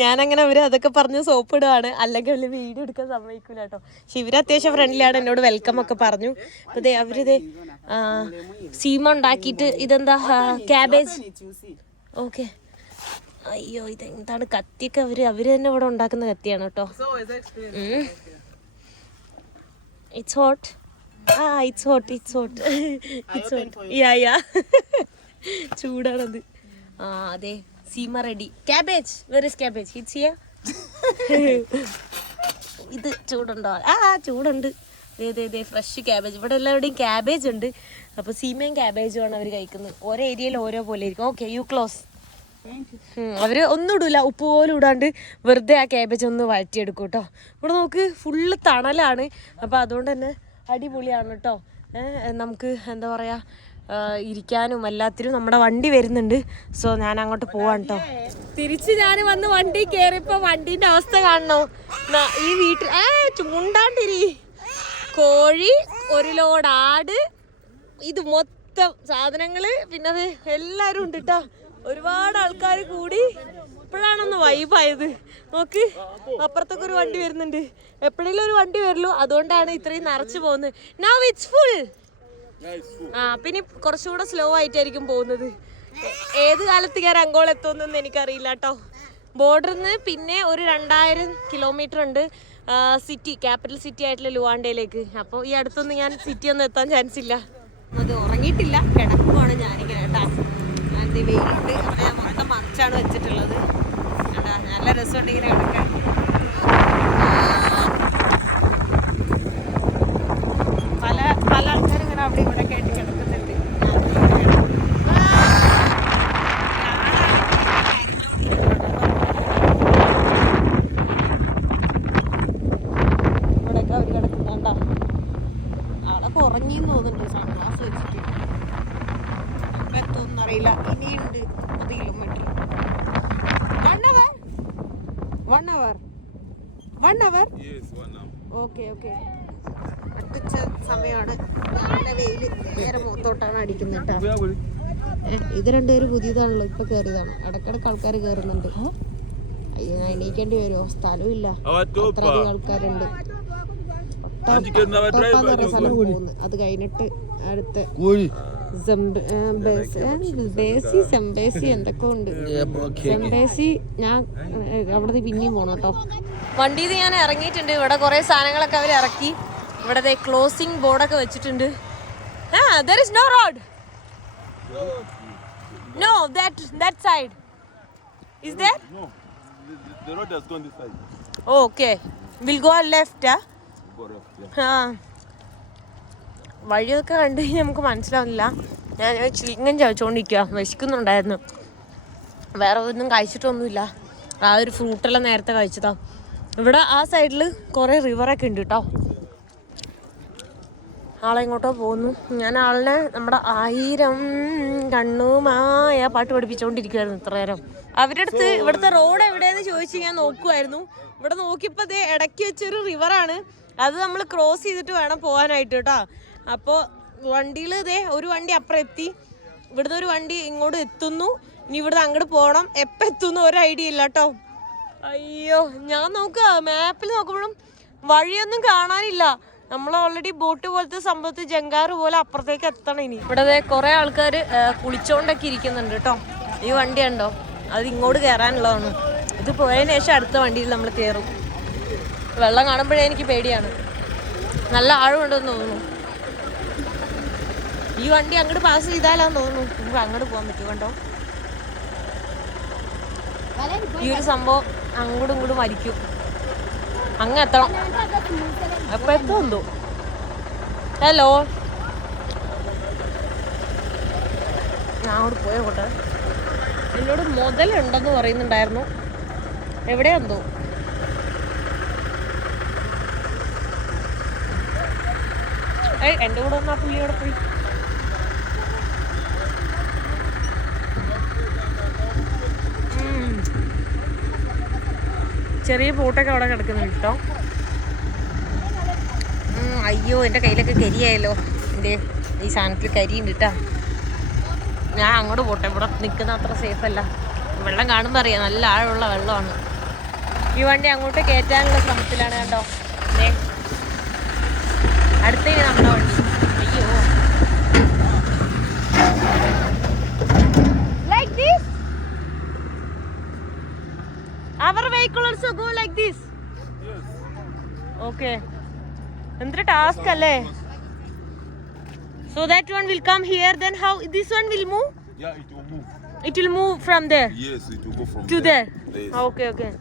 ഞാനങ്ങനെ അവർ അതൊക്കെ പറഞ്ഞ് സോപ്പ് ഇടുകയാണ് അല്ലെങ്കിൽ വീഡിയോ എടുക്കാൻ സമ്മതിക്കൂല കേട്ടോ ശിവര ഇവർ അത്യാവശ്യം ഫ്രണ്ട്ലിയാണ് എന്നോട് വെൽക്കം ഒക്കെ പറഞ്ഞു. അപ്പോൾ ദേ സീമ ഉണ്ടാക്കിയിട്ട് ഇതെന്താ ക്യാബേജ് ഓക്കെ അയ്യോ ഇതെന്താണ് കത്തിയൊക്കെ അവർ അവർ തന്നെ ഇവിടെ ഉണ്ടാക്കുന്ന കത്തിയാണ് കേട്ടോ it's hot ah it's hot it's hot it's hot yeah yeah ചൂടാണത്. ആ അതെ. Seema ready cabbage where is cabbage it's here ഇത് ചൂടുണ്ടോ? ആ ചൂടുണ്ട്. ദേ ഫ്രഷ് ക്യാബേജ് ഇവിടെ എല്ലാവരുടെയും ക്യാബേജ് ഉണ്ട്. അപ്പോൾ സീമയും ക്യാബേജും ആണ് അവർ കഴിക്കുന്നത്. ഓരോ ഏരിയയിൽ ഓരോ പോലെ ഇരിക്കും. ഓക്കെ യു ക്ലോസ് അവർ ഒന്നും ഇടൂല. ഉപ്പ് പോലും ഇടാണ്ട് വെറുതെ ആ ക്യാബേജ് ഒന്ന് വഴറ്റിയെടുക്കും കേട്ടോ. ഇവിടെ നമുക്ക് ഫുള്ള് തണലാണ്. അപ്പോൾ അതുകൊണ്ട് തന്നെ അടിപൊളിയാണ് കേട്ടോ. നമുക്ക് എന്താ പറയാ ഇരിക്കാനും എല്ലാത്തിനും നമ്മുടെ വണ്ടി വരുന്നുണ്ട്. സോ ഞാൻ അങ്ങോട്ട് പോവാണ് കേട്ടോ തിരിച്ച് ഞാൻ വന്ന് വണ്ടി കയറിയപ്പോ വണ്ടിന്റെ അവസ്ഥ കാണണോ? ഈ വീട്ടിൽ ഏ ചുണ്ടാണ്ടിരി കോഴി ഒരു ലോഡ് ആട് ഇത് മൊത്തം സാധനങ്ങൾ പിന്നെ എല്ലാരും ഉണ്ട് കേട്ടോ ഒരുപാട് ആൾക്കാർ കൂടി. ഇപ്പോഴാണൊന്ന് വൈബായത് നോക്ക് അപ്പുറത്തൊക്കെ ഒരു വണ്ടി വരുന്നുണ്ട്. എപ്പോഴെങ്കിലും ഒരു വണ്ടി വരുള്ളൂ. അതുകൊണ്ടാണ് ഇത്രയും നിറച്ച് പോകുന്നത്. നൗ ഇറ്റ്സ് ഫുൾ ആ പിന്നെ കുറച്ചുകൂടെ സ്ലോ ആയിട്ടായിരിക്കും പോകുന്നത്. ഏത് കാലത്ത് ഞാൻ അങ്കോൾ എത്തുമെന്നൊന്നും എനിക്കറിയില്ല കേട്ടോ. ബോർഡറിൽ നിന്ന് പിന്നെ ഒരു രണ്ടായിരം കിലോമീറ്റർ ഉണ്ട് സിറ്റി ക്യാപിറ്റൽ സിറ്റി ആയിട്ടുള്ള ലുവാണ്ടയിലേക്ക്. അപ്പോൾ ഈ അടുത്തൊന്നും ഞാൻ സിറ്റി ഒന്നും എത്താൻ ചാൻസ് ഇല്ല. അത് ഉറങ്ങിയിട്ടില്ല കിടക്കുവാണ് ഞാനിങ്ങനെ കേട്ടാ. ഞാൻ ദേ വെയിലുണ്ട്. അപ്പോൾ ഞാൻ മൊത്തം മറിച്ചാണ് വെച്ചിട്ടുള്ളത്. കേട്ടാ നല്ല രസമുണ്ട് ഇങ്ങനെ കിടക്കാൻ പല പല ആൾക്കാരും ഇങ്ങനെ അവിടെ ഇവിടെ കേട്ട് കിടക്കുന്നുണ്ട് ഞാനിങ്ങനെ കിടക്കുന്നു. ഇവിടെയൊക്കെ അവർ കിടക്കുന്നുണ്ടാ ആളൊക്കെ ഉറങ്ങിന്ന് തോന്നുന്നുണ്ട് സൺഗ്ലാസ് വെച്ചിട്ട് ഇപ്പൊ എത്തുമെന്ന് അറിയില്ല ഇനിയുണ്ട് പത്ത് kilometre one hour one hour one hour okay okay അടുപ്പിച്ച സമയമാണ് നല്ല വെയിൽ നേരെ മുഖത്തോട്ടാണ് അടിക്കുന്നത് കേട്ടോ. ഇത് രണ്ടുപേരും പുതിയതാണല്ലോ ഇപ്പൊ കയറിയതാണ് ഇടക്കിടക്ക് ആൾക്കാർ കയറുന്നുണ്ട് എണീക്കേണ്ടി വരുമോ സ്ഥലവും ഇല്ല. അത്രയധികം ആൾക്കാരുണ്ട്. സ്ഥലം പോകുന്നു. അത് കഴിഞ്ഞിട്ട് അടുത്ത സെംബേസി എന്തൊക്കെ ഉണ്ട്. സെംബേസി ഞാൻ പിന്നെയും പോണം കേട്ടോ. വണ്ടിയിൽ ഞാൻ ഇറങ്ങിയിട്ടുണ്ട്. ഇവിടെ കുറെ സാധനങ്ങളൊക്കെ അവർ ഇറക്കി. ഇവിടെ ക്ലോസിംഗ് ബോർഡൊക്കെ വെച്ചിട്ടുണ്ട്. ആ there is no road no that that side road, there? No, the, the road has gone this side. Oh, okay. Okay will go left Go left, yeah. ആ വഴിയൊക്കെ കണ്ടു കഴിഞ്ഞാൽ നമുക്ക് മനസ്സിലാവുന്നില്ല. ഞാൻ ചിങ്ങൻ ചവച്ചുകൊണ്ടിരിക്കുക വിശക്കുന്നുണ്ടായിരുന്നു. വേറെ ഒന്നും കഴിച്ചിട്ടൊന്നുമില്ല. ആ ഒരു ഫ്രൂട്ടെല്ലാം നേരത്തെ കഴിച്ചതാ. ഇവിടെ ആ സൈഡിൽ കുറേ റിവറൊക്കെ ഉണ്ട് കേട്ടോ ആളെ ഇങ്ങോട്ടോ പോകുന്നു ഞാൻ ആളിനെ നമ്മുടെ ആയിരം കണ്ണുമായ പാട്ട് പഠിപ്പിച്ചുകൊണ്ടിരിക്കുവായിരുന്നു ഇത്ര നേരം. അവരുടെ അടുത്ത് ഇവിടുത്തെ റോഡ് എവിടെയെന്ന് ചോദിച്ച് ഞാൻ നോക്കുമായിരുന്നു ഇവിടെ നോക്കിയപ്പോൾ ദേ ഇടയ്ക്ക് വെച്ചൊരു റിവറാണ് അത് നമ്മൾ ക്രോസ് ചെയ്തിട്ട് വേണം പോകാനായിട്ട് കേട്ടോ. അപ്പോൾ വണ്ടിയിൽ ഇതേ ഒരു വണ്ടി അപ്പുറം എത്തി. ഇവിടുന്ന് ഒരു വണ്ടി ഇങ്ങോട്ട് എത്തുന്നു. ഇനി ഇവിടുന്ന് അങ്ങോട്ട് പോകണം എപ്പോൾ എത്തുന്നു ഒരു ഐഡിയ ഇല്ല കേട്ടോ. അയ്യോ ഞാൻ നോക്കുക മാപ്പിൽ നോക്കുമ്പോഴും വഴിയൊന്നും കാണാനില്ല. നമ്മൾ ഓൾറെഡി ബോട്ട് പോലത്തെ സംഭവത്തിൽ ജങ്കാറ് പോലെ അപ്പുറത്തേക്ക് എത്തണം ഇനി. ഇവിടെ കുറെ ആൾക്കാർ കുളിച്ചോണ്ടൊക്കെ ഇരിക്കുന്നുണ്ട് കേട്ടോ ഈ വണ്ടി ഉണ്ടോ അത് ഇങ്ങോട്ട് കയറാനുള്ളതാണ് ഇത് പോയതിന് ശേഷം അടുത്ത വണ്ടിയിൽ നമ്മൾ കയറും വെള്ളം കാണുമ്പോഴേ എനിക്ക് പേടിയാണ്. നല്ല ആഴമുണ്ടെന്ന് തോന്നുന്നു. ഈ വണ്ടി അങ്ങോട്ട് പാസ് ചെയ്താലാന്ന് തോന്നുന്നു. നമുക്ക് അങ്ങോട്ട് പോകാൻ പറ്റും കണ്ടോ? ഈ ഒരു സംഭവം അങ്ങോട്ടും ഇങ്ങോട്ടും മരിക്കും അങ്ങ് എത്തണം അപ്പൊ എത്തുമെന്തോ ഹലോ. ഞാൻ അവിടെ പോയോട്ടെ എന്നോട് മുതലുണ്ടെന്ന് പറയുന്നുണ്ടായിരുന്നു. എവിടെയാണെന്തോ ഏയ് എന്റെ കൂടെ ഒന്ന് ആ പുള്ളി അവിടെ പോയി? ചെറിയ ബോട്ടൊക്കെ അവിടെ കിടക്കുന്നുണ്ട് കേട്ടോ. അയ്യോ എന്റെ കയ്യിലൊക്കെ കരിയായല്ലോ. എന്റെ ഈ സാധനത്തിൽ കരിയുണ്ട് കേട്ടോ. ഞാൻ അങ്ങോട്ട് പോട്ടെ ഇവിടെ നിൽക്കുന്ന അത്ര സേഫ് അല്ല. വെള്ളം കാണുമ്പോൾ അറിയാം നല്ല ആഴമുള്ള വെള്ളമാണ്. ഈ വണ്ടി അങ്ങോട്ട് കയറ്റാനുള്ള ശ്രമത്തിലാണ് കണ്ടോ ദേ. അടുത്തേന് നമ്മുടെ also go like this? Yes. Okay. Andre task. So that one will come here, then how this one will move? Yeah, it will move. It will move from there? Yes, it will go from to there. there. Yes. Okay, okay.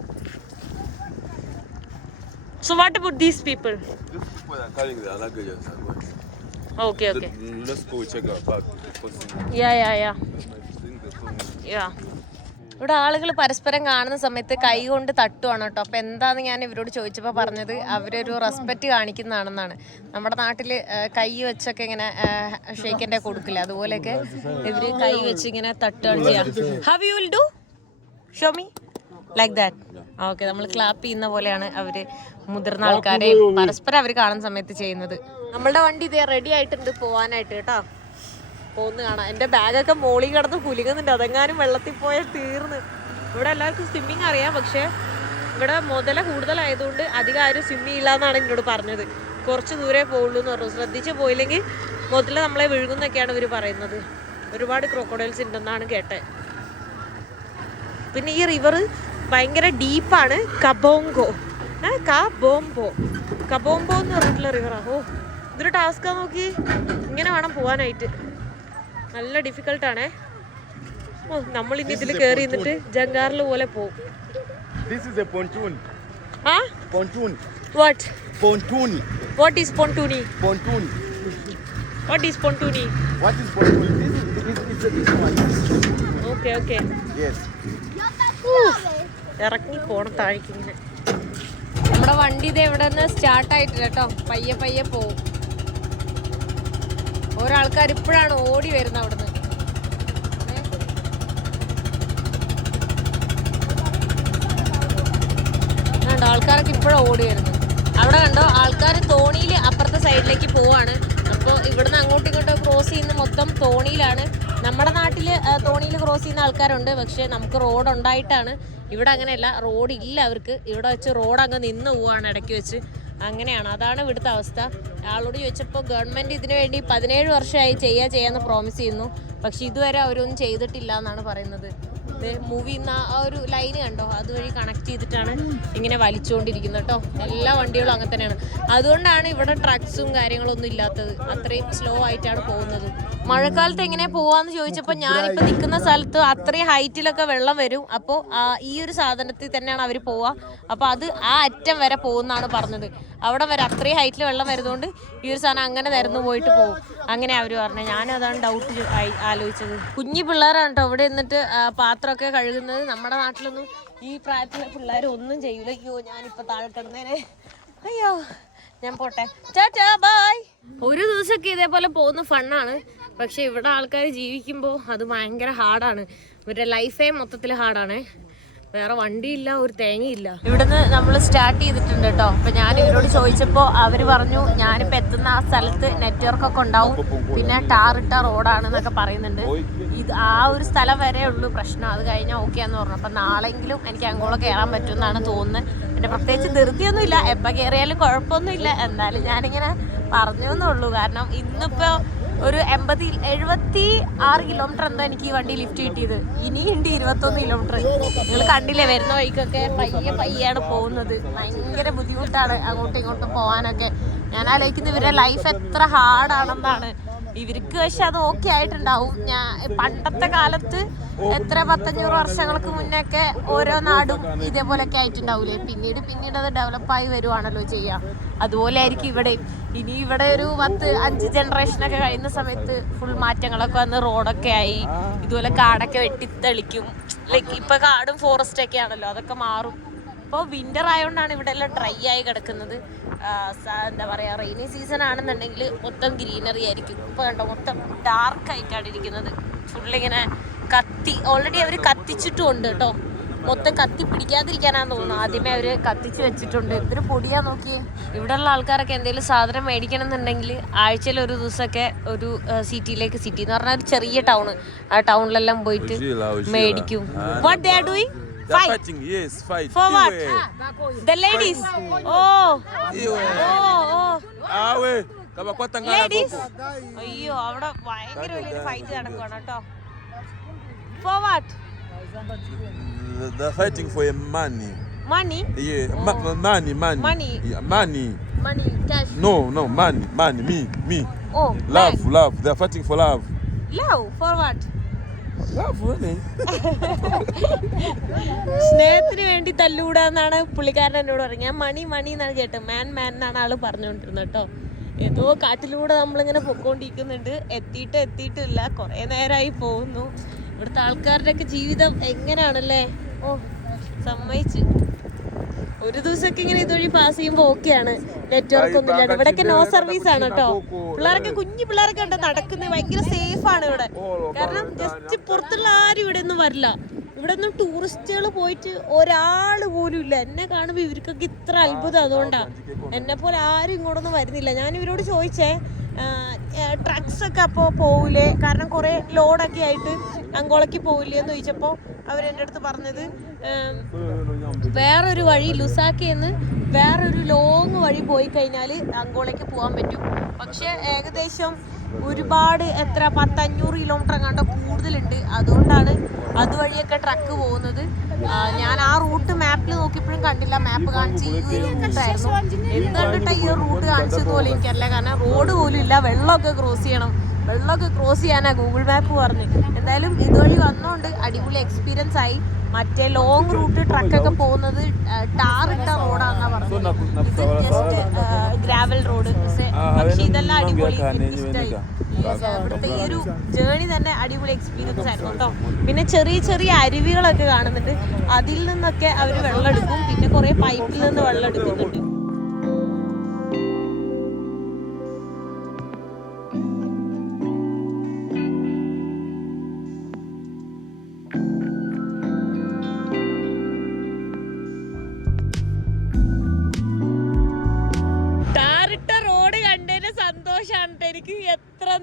So what about these people? These people are carrying their luggage and. Okay, okay. Let, us go check our bag. Yeah, yeah, yeah. Yeah. ഇവിടെ ആളുകൾ പരസ്പരം കാണുന്ന സമയത്ത് കൈ കൊണ്ട് തട്ടുവാണ് കേട്ടോ. അപ്പൊ എന്താന്ന് ഞാൻ ഇവരോട് ചോദിച്ചപ്പോൾ പറഞ്ഞത് അവരൊരു റെസ്പെക്റ്റ് കാണിക്കുന്നതാണെന്നാണ്. നമ്മുടെ നാട്ടിൽ കൈ വെച്ചൊക്കെ ഇങ്ങനെ ഷെയ്ക്കന്റെ കൊടുക്കില്ല? അതുപോലെയൊക്കെ ഇവർ കൈ വെച്ച് ഇങ്ങനെ തട്ടുകയാണ് ചെയ്യാം. How you will do show me like that okay നമ്മൾ ക്ലാപ്പ് ചെയ്യുന്ന പോലെയാണ് അവർ മുതിർന്ന ആൾക്കാരെ പരസ്പരം അവർ കാണുന്ന സമയത്ത് ചെയ്യുന്നത്. നമ്മളുടെ വണ്ടി ഇതേ റെഡി ആയിട്ടുണ്ട് പോവാനായിട്ട് കേട്ടോ. പോകുന്ന കാണാം. എന്റെ ബാഗൊക്കെ മോളി കിടന്ന് കുലുങ്ങുന്നുണ്ട്. അതെങ്ങാനും വെള്ളത്തിൽ പോയാൽ തീർന്ന്. ഇവിടെ എല്ലാവർക്കും സ്വിമ്മിങ് അറിയാം. പക്ഷേ ഇവിടെ മുതല കൂടുതലായതുകൊണ്ട് അധികം ആരും സ്വിമ്മ് ചെയ്യില്ല എന്നാണ് എന്നോട് പറഞ്ഞത്. കുറച്ച് ദൂരെ പോകുള്ളൂ എന്ന് പറഞ്ഞു. ശ്രദ്ധിച്ച് പോയില്ലെങ്കിൽ മുതല നമ്മളെ വിഴുകുന്നൊക്കെയാണ് ഇവർ പറയുന്നത്. ഒരുപാട് ക്രോക്കോഡൈൽസ് ഉണ്ടെന്നാണ് കേട്ടത് പിന്നെ ഈ റിവർ ഭയങ്കര ഡീപ്പാണ് കബോങ്കോ കബോംബോ കബോംബോ എന്ന് പറഞ്ഞിട്ടുള്ള റിവറാ ഓ ഇതൊരു ടാസ്ക്കാ നോക്കി. ഇങ്ങനെ വേണം പോവാനായിട്ട്. നല്ല ഡിഫിക്കൽട്ടാണേ ഓ നമ്മൾ ഇനി ഇതിൽ കയറി നിന്നിട്ട് ജങ്കാറിൽ പോലെ പോകും What? Is? This is this, this, this, this one. Yes. ഇറങ്ങി പോണം താഴേക്ക് ഇങ്ങനെ. നമ്മുടെ വണ്ടി ഇത് എവിടെ നിന്ന് സ്റ്റാർട്ടായിട്ടില്ല കേട്ടോ പയ്യെ പയ്യെ പോവും. ഓരോ ആൾക്കാർ ഇപ്പോഴാണ് ഓടി വരുന്നത് അവിടുന്ന്. കണ്ടോ ആൾക്കാരൊക്കെ ഇപ്പോഴാണ് ഓടി വരുന്നത്. അവിടെ കണ്ടോ ആൾക്കാർ തോണിയിൽ അപ്പുറത്തെ സൈഡിലേക്ക് പോവാണ്. അപ്പോൾ ഇവിടുന്ന് അങ്ങോട്ടും ഇങ്ങോട്ടും ക്രോസ് ചെയ്യുന്ന മൊത്തം തോണിയിലാണ്. നമ്മുടെ നാട്ടിൽ തോണിയിൽ ക്രോസ് ചെയ്യുന്ന ആൾക്കാരുണ്ട്. പക്ഷേ നമുക്ക് റോഡ് ഉണ്ടായിട്ടാണ്. ഇവിടെ അങ്ങനെയല്ല റോഡ് ഇല്ല അവർക്ക്. ഇവിടെ വെച്ച് റോഡ് അങ്ങ് നിന്ന് പോവാണ് ഇടയ്ക്ക് വെച്ച്. അങ്ങനെയാണ്. അതാണ് ഇവിടുത്തെ അവസ്ഥ. ആളോട് ചോദിച്ചപ്പോൾ ഗവൺമെന്റ് ഇതിനു വേണ്ടി പതിനേഴ് വർഷമായി ചെയ്യാ ചെയ്യാന്ന് പ്രോമിസ് ചെയ്യുന്നു. പക്ഷെ ഇതുവരെ അവരൊന്നും ചെയ്തിട്ടില്ല എന്നാണ് പറയുന്നത്. മൂവി ആ ഒരു ലൈന് കണ്ടോ? അതുവഴി കണക്ട് ചെയ്തിട്ടാണ് ഇങ്ങനെ വലിച്ചുകൊണ്ടിരിക്കുന്നത് കേട്ടോ എല്ലാ വണ്ടികളും അങ്ങനെ തന്നെയാണ്. അതുകൊണ്ടാണ് ഇവിടെ ട്രക്സും കാര്യങ്ങളൊന്നും ഇല്ലാത്തത്. അത്രയും സ്ലോ ആയിട്ടാണ് പോകുന്നത്. മഴക്കാലത്ത് എങ്ങനെ പോവാന്ന് ചോദിച്ചപ്പോൾ ഞാനിപ്പോൾ നിൽക്കുന്ന സ്ഥലത്ത് അത്രയും ഹൈറ്റിലൊക്കെ വെള്ളം വരും. അപ്പോൾ ഈ ഒരു സാധനത്തിൽ തന്നെയാണ് അവർ പോവാ അപ്പോൾ അത് ആ അറ്റം വരെ പോകുന്നാണ് പറഞ്ഞത്. അവിടെ വരെ അത്രയും ഹൈറ്റിൽ വെള്ളം വരുന്നതുകൊണ്ട് ഈ ഒരു സാധനം അങ്ങനെ തരുന്നു പോയിട്ട് പോകും. അങ്ങനെ അവർ പറഞ്ഞത്. ഞാനും അതാണ് ഡൗട്ട് ആലോചിച്ചത്. കുഞ്ഞു പിള്ളേരാണ് കേട്ടോ ഇവിടെ നിന്നിട്ട് പാത്രമൊക്കെ കഴുകുന്നത്. നമ്മുടെ നാട്ടിലൊന്നും ഈ പ്രായത്തിലെ പിള്ളേർ ഒന്നും ചെയ്യൂല. അയ്യോ ഞാനിപ്പോൾ താഴെ കിടന്നേനെ. അയ്യോ ഞാൻ പോട്ടെ. ചാ ബായ് ഒരു ദിവസമൊക്കെ ഇതേപോലെ പോകുന്ന ഫണ്ണാണ് പക്ഷെ ഇവിടെ ആൾക്കാർ ജീവിക്കുമ്പോൾ അത് ഭയങ്കര ഹാർഡാണ്. ഇവരുടെ ലൈഫേ മൊത്തത്തിൽ ഹാർഡാണ്. വേറെ വണ്ടിയില്ല ഒരു തേങ്ങയില്ല. ഇവിടുന്ന് നമ്മൾ സ്റ്റാർട്ട് ചെയ്തിട്ടുണ്ട് കേട്ടോ അപ്പൊ ഞാൻ ഇവരോട് ചോദിച്ചപ്പോൾ അവർ പറഞ്ഞു ഞാനിപ്പോ എത്തുന്ന ആ സ്ഥലത്ത് നെറ്റ്വർക്ക് ഒക്കെ ഉണ്ടാവും. പിന്നെ ടാറിട്ട റോഡാണെന്നൊക്കെ പറയുന്നുണ്ട്. ഇത് ആ ഒരു സ്ഥലം വരെ ഉള്ളൂ പ്രശ്നം. അത് കഴിഞ്ഞാൽ ഓക്കെ എന്ന് പറഞ്ഞു. അപ്പൊ നാളെങ്കിലും എനിക്ക് അങ്ങോട്ട് കയറാൻ പറ്റുമെന്നാണ് തോന്നുന്നത് പിന്നെ പ്രത്യേകിച്ച് ധൃതിയൊന്നും ഇല്ല എപ്പോൾ കയറിയാലും കുഴപ്പമൊന്നുമില്ല. എന്നാലും ഞാനിങ്ങനെ പറഞ്ഞു എന്നുള്ളൂ കാരണം ഇന്നിപ്പോൾ ഒരു എൺപത് എഴുപത്തി ആറ് കിലോമീറ്റർ എന്താ എനിക്ക് ഈ വണ്ടി ലിഫ്റ്റ് കിട്ടിയത്. ഇനിയുണ്ട് ഇരുപത്തൊന്ന് കിലോമീറ്റർ നിങ്ങൾ കണ്ടില്ലേ വരുന്ന വഴിക്കൊക്കെ പയ്യെ പയ്യാണ് പോകുന്നത്. ഭയങ്കര ബുദ്ധിമുട്ടാണ് അങ്ങോട്ടും ഇങ്ങോട്ടും പോകാനൊക്കെ. ഞാൻ ആലോചിക്കുന്നത് ഇവരുടെ ലൈഫ് എത്ര ഹാർഡാണെന്നാണ് ഇവർക്ക് പക്ഷെ അത് ഓക്കെ ആയിട്ടുണ്ടാവും. ഞാൻ പണ്ടത്തെ കാലത്ത് എത്ര പത്തഞ്ഞൂറ് വർഷങ്ങൾക്ക് മുന്നൊക്കെ ഓരോ നാടും ഇതേപോലെയൊക്കെ ആയിട്ടുണ്ടാവൂലേ? പിന്നീട് പിന്നീട് അത് ഡെവലപ്പായി വരുവാണല്ലോ ചെയ്യാം. അതുപോലെ ആയിരിക്കും ഇവിടെ ഇനി ഇവിടെ ഒരു പത്ത് അഞ്ച് ജനറേഷൻ ഒക്കെ കഴിയുന്ന സമയത്ത് ഫുൾ മാറ്റങ്ങളൊക്കെ വന്ന് റോഡൊക്കെ ആയി ഇതുപോലെ കാടൊക്കെ വെട്ടിത്തെളിക്കും. ലൈക്ക് ഇപ്പൊ കാടും ഫോറസ്റ്റ് ഒക്കെ ആണല്ലോ അതൊക്കെ മാറും. ഇപ്പോൾ വിന്റർ ആയതുകൊണ്ടാണ് ഇവിടെ എല്ലാം ഡ്രൈ ആയി കിടക്കുന്നത്. എന്താ പറയുക റെയിനി സീസൺ ആണെന്നുണ്ടെങ്കിൽ മൊത്തം ഗ്രീനറി ആയിരിക്കും. ഇപ്പോൾ കണ്ടോ മൊത്തം ഡാർക്ക് ആയിട്ടാണ് ഇരിക്കുന്നത്. ഫുള്ളിങ്ങനെ കത്തി ഓൾറെഡി അവർ കത്തിച്ചിട്ടുമുണ്ട് കേട്ടോ. മൊത്തം കത്തി പിടിക്കാതിരിക്കാനാന്ന് തോന്നുന്നു. ആദ്യമേ അവർ കത്തിച്ച് വെച്ചിട്ടുണ്ട്. ഇതൊരു പൊടിയാ നോക്കിയേ. ഇവിടെയുള്ള ആൾക്കാരൊക്കെ എന്തെങ്കിലും സാധനം മേടിക്കണം എന്നുണ്ടെങ്കിൽ ആഴ്ചയിൽ ഒരു ദിവസമൊക്കെ ഒരു സിറ്റിയിലേക്ക് സിറ്റി എന്ന് പറഞ്ഞാൽ ഒരു ചെറിയ ടൗൺ ആ ടൗണിലെല്ലാം പോയിട്ട് മേടിക്കും. What they are doing They're Fight. fighting. Yes, fight. For what? Iwe. The ladies. Oh. Iwe. Oh, oh. Awe. Kaba kwa tangala Ladies. koko. അയ്യോ അവിടെ ഭയങ്കര വലിയൊരു ഫൈറ്റ് നടക്കുവാണ് കേട്ടോ for what They're fighting for a money. Money Yeah, ma- money, money. Money. Yeah, money. Money cash No, no, money, money. Me, me. Oh Love, love. They're fighting for love. Love for what Love, really? സ്നേഹത്തിന് വേണ്ടി തല്ലുകൂടാന്നാണ് പുള്ളിക്കാരൻ എന്നോട് പറഞ്ഞത്. ഞാൻ മണി മണി എന്നാണ് കേട്ടത്. മാൻ മാൻ എന്നാണ് ആൾ പറഞ്ഞുകൊണ്ടിരുന്നത് കേട്ടോ. ഏതോ കാട്ടിലൂടെ നമ്മളിങ്ങനെ പൊക്കോണ്ടിരിക്കുന്നുണ്ട്. എത്തിയിട്ട് എത്തിയിട്ടില്ല. കൊറേ നേരമായി പോകുന്നു. ഇവിടുത്തെ ആൾക്കാരുടെയൊക്കെ ജീവിതം എങ്ങനെയാണല്ലേ? ഓ സമ്മതിച്ച്. ഒരു ദിവസമൊക്കെ ഇങ്ങനെ ഇതുവഴി പാസ് ചെയ്യുമ്പോൾ ഓക്കെയാണ് നെറ്റ്വർക്ക് ഒന്നും ഇല്ലാണ്ട്. ഇവിടെയൊക്കെ നോ സർവീസ് ആണ് കേട്ടോ. പിള്ളേരൊക്കെ കുഞ്ഞു പിള്ളേരൊക്കെ ഉണ്ട് നടക്കുന്നത് ഭയങ്കര സേഫ് ആണ് ഇവിടെ. കാരണം ജസ്റ്റ് പുറത്തുള്ള ആരും ഇവിടെ ഒന്നും വരില്ല. ഇവിടെ ഒന്നും ടൂറിസ്റ്റുകൾ പോയിട്ട് ഒരാൾ പോലും ഇല്ല. എന്നെ കാണുമ്പോൾ ഇവർക്കൊക്കെ ഇത്ര അത്ഭുതം അതുകൊണ്ടാ. എന്നെ പോലെ ആരും ഇങ്ങോട്ടൊന്നും വരുന്നില്ല. ഞാൻ ഇവരോട് ചോദിച്ചേ ട്രക്സ് ഒക്കെ അപ്പോ പോവില്ലേ കാരണം കുറേ ലോഡൊക്കെ ആയിട്ട് അങ്കോളയ്ക്ക് പോവില്ലേ എന്ന് ചോദിച്ചപ്പോൾ അവരെന്റെ അടുത്ത് പറഞ്ഞത് വേറൊരു വഴി ലുസാക്കി എന്ന് വേറൊരു ലോങ് വഴി പോയി കഴിഞ്ഞാൽ അങ്കോളയ്ക്ക് പോകാൻ പറ്റും. പക്ഷേ ഏകദേശം ഒരുപാട് എത്ര പത്തഞ്ഞൂറ് കിലോമീറ്റർ എങ്ങാണ്ട് കൂടുതലുണ്ട്. അതുകൊണ്ടാണ് അതുവഴിയൊക്കെ ട്രക്ക് പോകുന്നത്. ഞാൻ ആ റൂട്ട് മാപ്പിൽ നോക്കിയപ്പോഴും കണ്ടില്ല. മാപ്പ് കാണിച്ച് ഈ ഒരു റൂട്ടായിരുന്നു എന്ത് ഈ റൂട്ട് കാണിച്ചത് പോലെ എനിക്കറിയില്ല. കാരണം റോഡ് പോലും ഇല്ല. വെള്ളമൊക്കെ ക്രോസ് ചെയ്യണം. വെള്ളമൊക്കെ ക്രോസ് ചെയ്യാനാ ഗൂഗിൾ മാപ്പ് പറഞ്ഞു. എന്തായാലും ഇതുവഴി വന്നോണ്ട് അടിപൊളി എക്സ്പീരിയൻസ് ആയി. മറ്റേ ലോങ് റൂട്ട് ട്രക്കൊക്കെ പോകുന്നത് ടാറിട്ട റോഡാന്നാ പറഞ്ഞത്. ഇത് ജസ്റ്റ് ഗ്രാവൽ റോഡ് പക്ഷെ ഇതെല്ലാം അടിപൊളി ഇവിടുത്തെ ഈ ഒരു ജേണി തന്നെ അടിപൊളി എക്സ്പീരിയൻസ് ആയിരുന്നു കേട്ടോ. പിന്നെ ചെറിയ ചെറിയ അരുവികളൊക്കെ കാണുന്നുണ്ട്. അതിൽ നിന്നൊക്കെ അവർ വെള്ളം എടുക്കും. പിന്നെ കുറെ പൈപ്പിൽ നിന്ന് വെള്ളം എടുക്കുന്നുണ്ട്.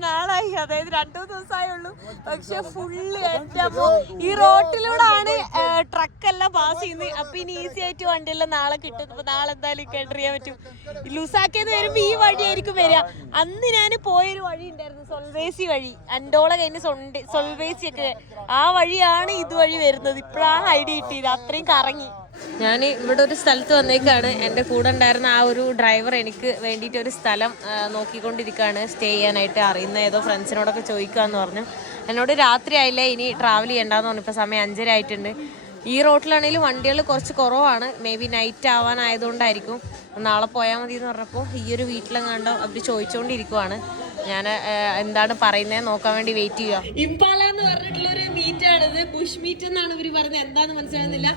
നാളായി. അതായത് രണ്ടു ദിവസമായുള്ളൂ. പക്ഷെ ഫുള്ള് ഏറ്റവും ഈ റോട്ടിലൂടെയാണ് ട്രക്ക് എല്ലാം പാസ് ചെയ്യുന്നത്. അപ്പൊ ഇനി ഈസി ആയിട്ട് വണ്ടിയെല്ലാം നാളെ കിട്ടും. അപ്പൊ നാളെ എന്തായാലും കേട്ടർ ചെയ്യാൻ പറ്റും. ലുസാക്കേന്ന് വരുമ്പോ ഈ വഴിയായിരിക്കും വരിക. അന്ന് ഞാൻ പോയൊരു വഴി ഉണ്ടായിരുന്നു സൊൽവേസി വഴി. അൻഡോള കഴിഞ്ഞ് സൊണ്ട സൊൽവേസി ഒക്കെ ആ വഴിയാണ് ഇതുവഴി വരുന്നത്. ഇപ്പോഴാണ് ഐഡിയ കിട്ടിയത്. അത്രയും കറങ്ങി. ഞാൻ ഇവിടെ ഒരു സ്ഥലത്ത് വന്നേക്കാണ്. എന്റെ കൂടെ ഉണ്ടായിരുന്ന ആ ഒരു ഡ്രൈവർ എനിക്ക് വേണ്ടിയിട്ട് ഒരു സ്ഥലം നോക്കിക്കൊണ്ടിരിക്കുകയാണ് സ്റ്റേ ചെയ്യാനായിട്ട് അറിയുന്ന ഏതോ ഫ്രണ്ട്സിനോടൊക്കെ ചോദിക്കുകയെന്ന് പറഞ്ഞു. എന്നോട് രാത്രി ആയില്ലേ ഇനി ട്രാവൽ ചെയ്യണ്ടെന്ന് പറഞ്ഞു. ഇപ്പോൾ സമയം അഞ്ചര ആയിട്ടുണ്ട്. ഈ റോട്ടിലാണെങ്കിലും വണ്ടികൾ കുറച്ച് കുറവാണ്. മേ ബി നൈറ്റ് ആവാനായതുകൊണ്ടായിരിക്കും. നാളെ പോയാൽ മതി എന്ന് പറഞ്ഞപ്പോൾ ഈ ഒരു വീട്ടിലെങ്ങാണ്ടോ അവർ ചോദിച്ചുകൊണ്ടിരിക്കുവാണ് ഞാൻ എന്താണ് പറയുന്നത് നോക്കാൻ വേണ്ടി വെയിറ്റ് ചെയ്യുക. ഇപ്പാലെന്ന് പറഞ്ഞിട്ടുള്ള ഒരു മീറ്റ് ആണിത്. ബുഷ് മീറ്റ് എന്നാണ് ഇവർ പറയുന്നത് എന്താന്ന് മനസ്സിലാകുന്നില്ല.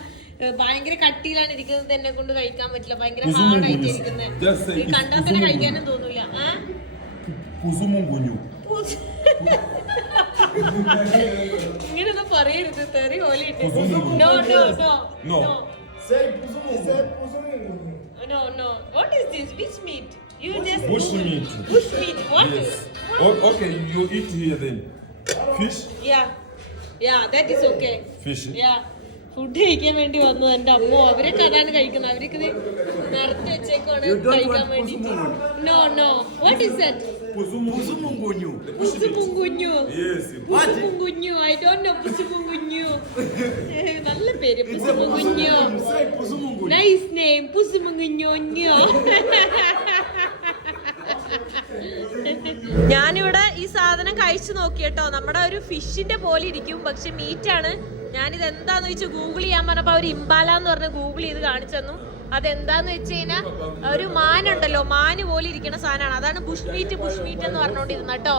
ഭയങ്കര കട്ടിയിലാണ് ഇരിക്കുന്നത് എന്നെ കൊണ്ട് കഴിക്കാൻ പറ്റില്ല ഭയങ്കര ഹാർഡായിട്ട് ഇരിക്കുന്നത് കണ്ടാൽ തന്നെ കഴിക്കാനും തോന്നൂല ആ? പൂസ്. ഇങ്ങനെയൊന്നും പറയരുത് തെറി ഓലിട്ട് no no no no No, no. What is this? Which meat? You just Bush meat. Bush meat. What? Oh, okay, you eat here then. Fish? Yeah. Yeah, that is okay. Fish. Yeah. Food കഴിക്കാൻ വേണ്ടി വന്നു. എന്റെ അമ്മ അവരൊക്കെ അതാണ് കഴിക്കുന്നത്. അവർക്ക് ഇത് നിറത്തി വെച്ചേക്കാണ് കഴിക്കാൻ വേണ്ടിട്ട് no no what is that I don't know നല്ല പേര്. നൈസ് നെയിം ഞാനിവിടെ ഈ സാധനം കഴിച്ചു നോക്കിയട്ടോ. നമ്മുടെ ഒരു ഫിഷിന്റെ പോലെ ഇരിക്കും. പക്ഷെ മീറ്റാണ് ആണ്. ഞാനിത് എന്താന്ന് വെച്ച് ഗൂഗിൾ ചെയ്യാൻ പറഞ്ഞപ്പോ അവർ ഇമ്പാല എന്ന് പറഞ്ഞ് ഗൂഗിൾ ചെയ്ത് കാണിച്ചു തന്നു അതെന്താന്ന് വെച്ച് കഴിഞ്ഞാൽ ഒരു മാനുണ്ടല്ലോ മാന് പോലെ ഇരിക്കുന്ന സാധനമാണ് അതാണ് ബുഷ് മീറ്റ് ബുഷ് മീറ്റ് എന്ന് പറഞ്ഞോണ്ടിരുന്നത് കേട്ടോ.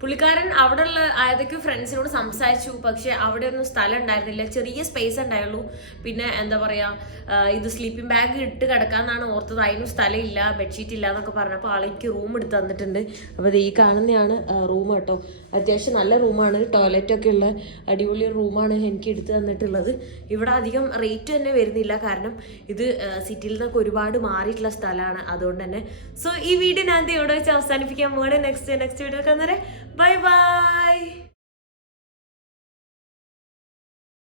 പുള്ളിക്കാരൻ അവിടെയുള്ള ഏതൊക്കെ ഫ്രണ്ട്സിനോട് സംസാരിച്ചു. പക്ഷെ അവിടെ ഒന്നും സ്ഥലം ഉണ്ടായിരുന്നില്ല ചെറിയ സ്പേസ് ഉണ്ടായുള്ളൂ. പിന്നെ എന്താ പറയുക ഇത് സ്ലീപ്പിംഗ് ബാഗ് ഇട്ട് കിടക്കാന്നാണ് ഓർത്തത്. അതിനും സ്ഥലമില്ല ബെഡ്ഷീറ്റ് ഇല്ല എന്നൊക്കെ പറഞ്ഞപ്പോൾ ആളെനിക്ക് റൂം എടുത്ത് തന്നിട്ടുണ്ട്. അപ്പോൾ ഈ കാണുന്നതാണ് റൂം കേട്ടോ. അത്യാവശ്യം നല്ല റൂമാണ് ടോയ്ലറ്റൊക്കെ ഉള്ള അടിപൊളി റൂമാണ് എനിക്ക് എടുത്ത് തന്നിട്ടുള്ളത്. ഇവിടെ അധികം റേറ്റ് തന്നെ വരുന്നില്ല. കാരണം ഇത് സിറ്റിയിൽ നിന്നൊക്കെ ഒരുപാട് മാറിയിട്ടുള്ള സ്ഥലമാണ്. അതുകൊണ്ട് തന്നെ. സോ ഈ വീഡിയോ ഞാൻ ഇവിടെ വെച്ച് അവസാനിപ്പിക്കാൻ പോകണേ നെക്സ്റ്റ് നെക്സ്റ്റ് വീഡിയോ കാണുന്നവരെ ബൈ ബൈ